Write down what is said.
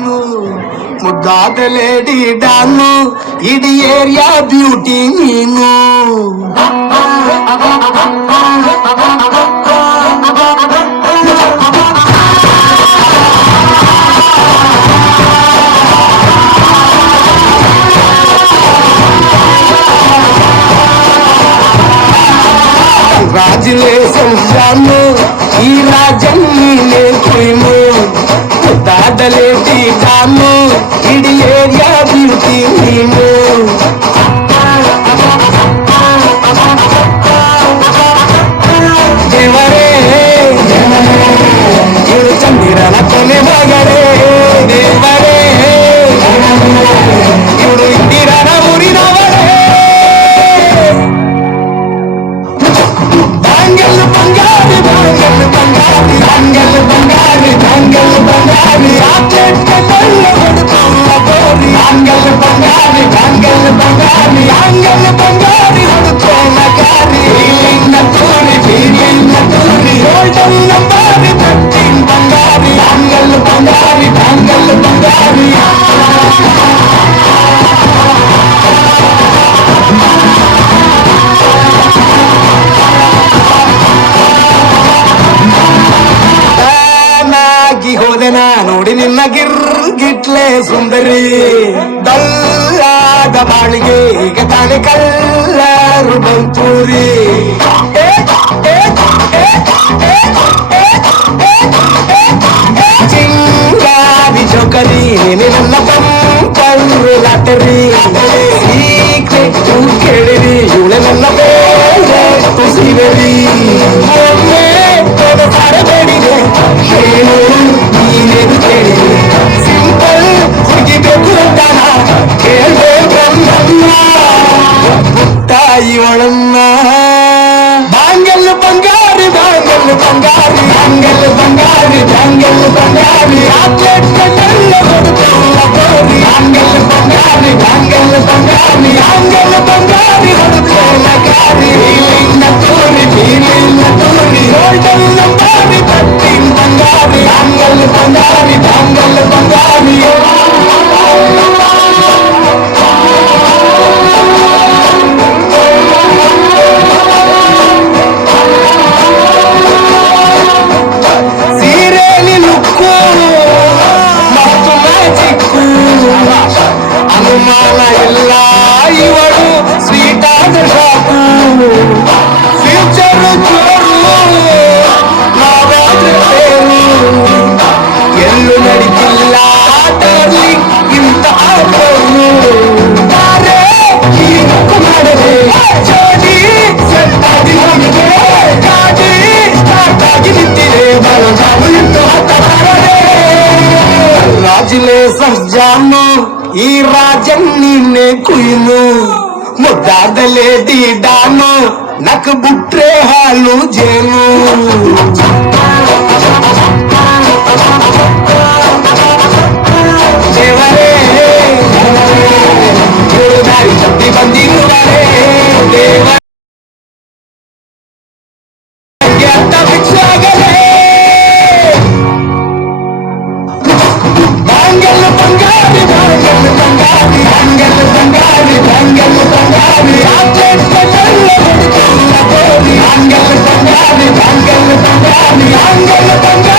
ಕುಯ್ನು ಮುದ್ದಾದ lady don ಇಡೀ area beauty ನೀನು. Congratulations ಜಾನು ಈ ರಾಜನ್ನೇ ಕುಯ್ನು ಮುದ್ದಾದ ಲೇಡಿ ಡಾನು ಇಡೀ ಏರಿಯಾ ಬ್ಯೂಟಿ ನೀನು. ದೇವರೇ ಇವರು ಚಂದಿರನ ಕೊನೆ ಮಗಳೇ, ದೇವರೇ ಇವರು ಇಂದಿರನ ಊರಿನವರೇ. ಬಾಂಗಲ್ ಬಂಗಾರಿ ಬಾಂಗಲ್ ಬಂಗಾರಿ ಬಾಂಗಲ್ ಬಂಗಾರಿ ಬಾಂಗಲ್ ಬಂಗಾರಿ ಆಪ್ಲೆಟ್ ಕಲ್ಲ ಹೊಡೆತಲ್ಲ ಗೋರಿ. ಬಾಂಗಲ್ ಬಂಗಾರಿ ಬಾಂಗಲ್ ಬಂಗಾರಿ ಬಾಂಗಲ್ ಬಂಗಾರಿ ಹೊಡೆತಲ್ಲ ಗಾರಿ. ಬೀಲಿಂದ ತೂರಿ ಬೀಲಿಂದ ತೂರಿ ಗೋಲ್ಡನ್ ನಂಬಾರಿ ಬಟ್ಟಿನ್ ಬಂಗಾರಿ. ಬಾಂಗಲ್ ಬಂಗಾರಿ ಬಾಂಗಲ್ ಬಂಗಾರಿ ಹೋದೆನ ನೋಡಿ ನಿನ್ನ ಗಿರ್ಗಿಟ್ಲೆ ಸುಂದರಿ. ದಲ್ಲಾದ ಬಾಳಿಗೆ ಈಗ ತಾನೆ ಕಲ್ಲರು ಬಂತೂರಿ. ಚಿಂಗಾರಿ ಚೌಕರಿ ನನ್ನ ಪಂಪಲ್ಲು ಲಾಟರಿ. ಸೀಕ್ರೆಟ್ ಕೇಳಿರಿ ಇವಳೆ ನನ್ನ ಬೇರೆ ತುಸಿರಿ. ಒಮ್ಮೆ ಸಾರಬೇಡಿದೆ ಹೇಳು ನೀನೇನು ಕೇಳಿದೆ. ಸಿಂಪಲ್ ಹುಡುಗಿಬೇಕು ಅಂತಾನ ಕೇಳ್ಬೇಕನ್ನ ತಾಯಿಯೊಳನ್ನ. ಬಾಂಗಲ್ ಬಂಗಾರಿ ಬಾಂಗಲ್ ಬಂಗಾರಿ ಬಾಂಗಲ್ ಬಂಗಾರಿ ಬಾಂಗಲ್ ಬಂಗಾರಿ ಆಪ್ಲೆಟ್ ಕಣ್ಣಲ್ಲ ಹೊಡೆತಲ್ಲ ಗೋರಿ. ಬಾಂಗಲ್ ಬಂಗಾರಿ ಬಾಂಗಲ್ ಬಂಗಾರಿ ಬಾಂಗಲ್ ಬಂಗಾರಿ ಹೊಡೆತಲ್ಲ ಗಾರಿ. ಬೀಲಿಂದ ತೂರಿ ಬೀಲಿಂದ ತೂರಿ ಗೋಲ್ಡನ್ ನಂಬಾರಿ ಬಟ್ಟಿನ್ ಬಂಗಾರಿ. ಬಾಂಗಲ್ ಬಂಗಾರಿ ಬಾಂಗಲ್ ಬಂಗಾರಿ ಸೀರೆಲಿ ಲುಕ್ಕು ಮತ್ತು ಮ್ಯಾಜಿಕ್ಕು ಅನುಮಾನ ಇಲ್ಲ ಇವಳು ಸ್ವೀಟ್ ಆದ ಶಾಕು. ಫ್ಯೂಚರ್ ಜೋರು ನಾವಾದ್ರೆ ಬೇರು ಎಲ್ಲೂ ನಡೀತಿಲ್ಲ ಡಾರ್ಲಿಂಗ್ ಇಂತ ಆಟೋರು. ತಾರೆ ಹೀಗೆ ಮಾಡದೆ ಜೋಡಿ ಸೆಟ್ಟಾಗಿ ನಮಗೆ ಗಾಡಿ ಸ್ಟಾರ್ಟ್ ಆಗಿ ನಿಂತಿದೆ ಬಲಗಾಲು ಇಟ್ಟು ಹತ್ತಬಾರದೆ. ರಾಜುಲೇಸನ್ ಜಾನು ಈ ರಾಜನ್ ನಿನ್ನೆ ಕುಯ್ನು ಮುದ್ದಾದ ಲೇಡಿ ಡಾನು ನಕ್ ಬಿಟ್ರೆ ಹಾಲು ಜೇನು. ದೇವರೇ ದಾರಿ ತಪ್ಪಿ ಬಂದಿರುವರೇ ದೇವರೇ ಅಂತ ಭಿಕ್ಷಾಗಲೇ. ಬಾಂಗಲ್ ಬಂಗಾರಿ ಬಾಂಗಲ್ ಬಂಗಾರಿ ಬಾಂಗಲ್ ಬಂಗಾರಿ ಬಾಂಗಲ್ ಬಂಗಾರಿ ಆಪ್ಲೆಟ್ ಕಣ್ಣಲ್ಲ ಹೊಡೆತಲ್ಲ ಗೋರಿ. ಬಾಂಗಲ್ ಬಂಗಾರಿ ಬಾಂಗಲ್ ಬಂಗಾರಿ ಬಾಂಗಲ್ ಬಂಗಾರಿ